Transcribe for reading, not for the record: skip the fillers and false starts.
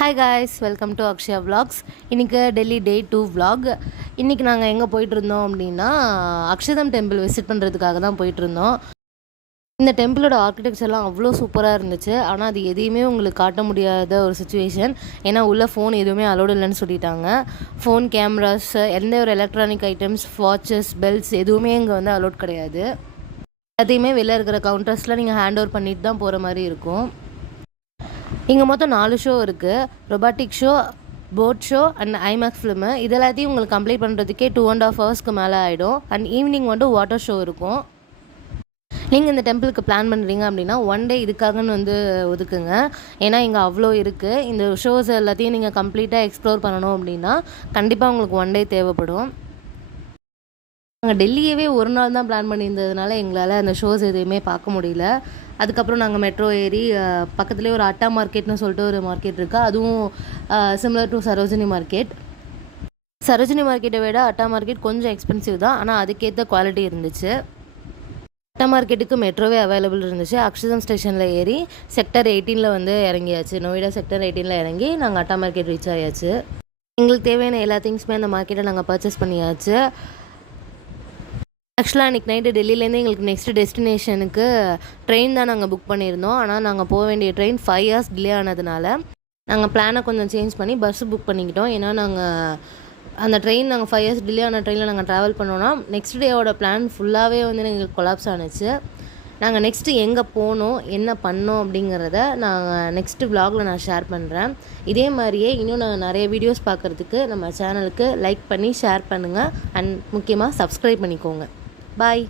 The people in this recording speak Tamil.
Hi guys, welcome to Akshaya vlogs. இன்றைக்கி டெல்லி டே 2 விலாக். இன்றைக்கி நாங்கள் எங்கே போயிட்டுருந்தோம் அப்படின்னா, அக்ஷதம் டெம்பிள் விசிட் பண்ணுறதுக்காக தான் போயிட்டுருந்தோம். இந்த டெம்பிளோட ஆர்கிடெக்சர்லாம் அவ்வளோ சூப்பராக இருந்துச்சு. ஆனால் அது எதையுமே உங்களுக்கு காட்ட முடியாத ஒரு சுச்சுவேஷன். ஏன்னா உள்ளே ஃபோன் எதுவுமே அலோடு இல்லைன்னு சொல்லிட்டாங்க. ஃபோன், கேமராஸ், எந்த ஒரு எலக்ட்ரானிக் ஐட்டம்ஸ், வாட்சஸ், பெல்ட்ஸ் எதுவுமே இங்கே வந்து அலோட் கிடையாது. எல்லாத்தையுமே வெளில இருக்கிற கவுண்டர்ஸில் நீங்கள் ஹேண்ட் ஓவர் பண்ணிட்டு தான் போகிற மாதிரி இருக்கும். இங்கே மொத்தம் 4 ஷோ இருக்குது. Robotic show, boat show and IMAX film. இது எல்லாத்தையும் உங்களுக்கு கம்ப்ளீட் பண்ணுறதுக்கே 2.5 ஹவர்ஸ்க்கு மேலே ஆகிடும். அண்ட் ஈவினிங் வந்து வாட்டர் ஷோ இருக்கும். நீங்கள் இந்த டெம்பிளுக்கு பிளான் பண்ணுறீங்க அப்படின்னா 1 டே இதுக்காகன்னு வந்து ஒதுக்குங்க. ஏன்னா இங்கே அவ்வளோ இருக்குது. இந்த ஷோஸ் எல்லாத்தையும் நீங்கள் கம்ப்ளீட்டாக எக்ஸ்ப்ளோர் பண்ணணும் அப்படின்னா கண்டிப்பாக உங்களுக்கு 1 டே தேவைப்படும். நாங்கள் டெல்லியவே ஒரு நாள் தான் பிளான் பண்ணியிருந்ததுனால எங்களால் அந்த ஷோஸ் எதுவுமே பார்க்க முடியல. அதுக்கப்புறம் நாங்கள் மெட்ரோ ஏறி பக்கத்துலேயே ஒரு அட்டா மார்க்கெட்னு சொல்லிட்டு ஒரு மார்க்கெட் இருக்குது. அதுவும் similar to Sarojini market. Sarojini மார்க்கெட்டை விட அட்டா மார்க்கெட் கொஞ்சம் எக்ஸ்பென்சிவ் தான், ஆனால் அதுக்கேற்ற குவாலிட்டி இருந்துச்சு. அட்டா மார்க்கெட்டுக்கு மெட்ரோவே அவைலபிள் இருந்துச்சு. அக்ஷதம் ஸ்டேஷனில் ஏறி செக்டர் 18 வந்து இறங்கியாச்சு. நொய்டா செக்டர் 18 இறங்கி நாங்கள் அட்டா மார்க்கெட் ரீச் ஆயாச்சு. எங்களுக்கு தேவையான எல்லா திங்ஸுமே அந்த மார்க்கெட்டை நாங்கள் பர்ச்சேஸ் பண்ணியாச்சு. ஆக்சுவலாக அன்றைக்கி நைட்டு டெல்லியிலேருந்து எங்களுக்கு நெக்ஸ்ட் டெஸ்டினேஷனுக்கு ட்ரெயின் தான் நாங்கள் புக் பண்ணியிருந்தோம். ஆனால் நாங்கள் போக வேண்டிய ட்ரெயின் 5 ஹவர்ஸ் டிலே ஆனதுனால நாங்கள் பிளானை கொஞ்சம் சேஞ்ச் பண்ணி பஸ்ஸு புக் பண்ணிக்கிட்டோம். ஏன்னா நாங்கள் அந்த ட்ரெயின் 5 ஹவர்ஸ் டிலே ஆன ட்ரெயினில் நாங்கள் ட்ராவல் பண்ணோன்னா நெக்ஸ்ட் டேவோட பிளான் ஃபுல்லாகவே வந்து எங்களுக்கு கொலாப்ஸ் ஆனிச்சு. நாங்கள் நெக்ஸ்ட்டு எங்கே போனோம், என்ன பண்ணோம் அப்படிங்கிறத நாங்கள் நெக்ஸ்ட்டு விலாகில் நான் ஷேர் பண்ணுறேன். இதே மாதிரியே இன்னும் நான் நிறைய வீடியோஸ் பார்க்குறதுக்கு நம்ம சேனலுக்கு லைக் பண்ணி ஷேர் பண்ணுங்கள். அண்ட் முக்கியமாக சப்ஸ்கிரைப் பண்ணிக்கோங்க. Bye.